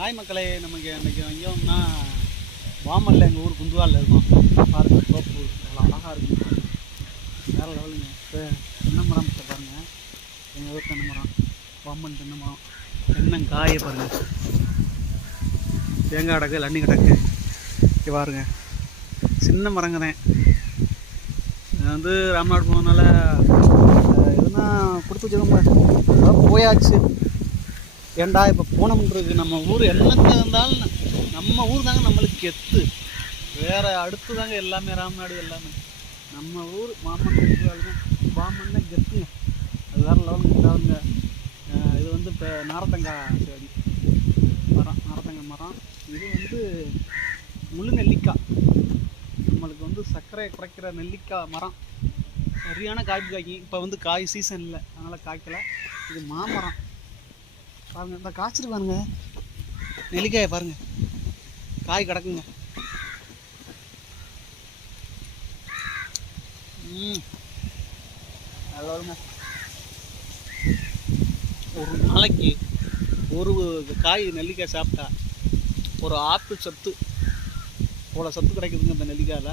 Hi மக்களே நமக்கு இன்றைக்கி எங்கேயோம்னா வாமல்ல எங்கள் ஊர் குந்துவாலில் இருக்கும். பாருங்கள் தோப்பு எவ்வளோ அழகாக இருக்கும் வேறு லெவலுங்க. இப்போ தென்னை மரம் பாருங்கள் எங்கள் ஊர் தென்னை மரம். வாமன் தென்னை மரம். தென்னங்காயை பாருங்கள் தேங்காய் கிடக்கு லண்ணி கிடக்கு இங்கே பாருங்க. சின்ன மரங்க தான் இது வந்து ராம்நாடு போனதுனால எதுனா கொடுத்து வச்சுக்கோங்க போயாச்சு. ஏன்டா இப்போ போனோம்ன்றது நம்ம ஊர் என்னத்தை இருந்தாலும் நம்ம ஊர் தாங்க நம்மளுக்கு கெத்து வேற அடுத்து தாங்க எல்லாமே ராமநாடு எல்லாமே. நம்ம ஊர் மாமன் தான் கெத்துங்க. அது வேறு லெவலுங்க இதாங்க இது வந்து இப்போ நாரத்தங்காய் செடி. மரம் நாரத்தங்காய் மரம். இது வந்து முழு நெல்லிக்காய் நம்மளுக்கு வந்து சர்க்கரையை குறைக்கிற நெல்லிக்காய் மரம். சரியான காய்ப்பு காய்க்கும். இப்போ வந்து காய் சீசன் இல்லை அதனால் காய்க்கலை. இது மாமரம். பாருங்க இந்த காய்ச்சிட்டு பாருங்க. நெல்லிக்காயை பாருங்க. காய் கிடக்குங்க. ம். நல்லதுங்க ஒரு நாளைக்கு ஒரு காய் நெல்லிக்காய் சாப்பிட்டா ஒரு ஆப்பிள் சத்து இவ்வளோ சத்து கிடைக்குதுங்க இந்த நெல்லிக்காயில்.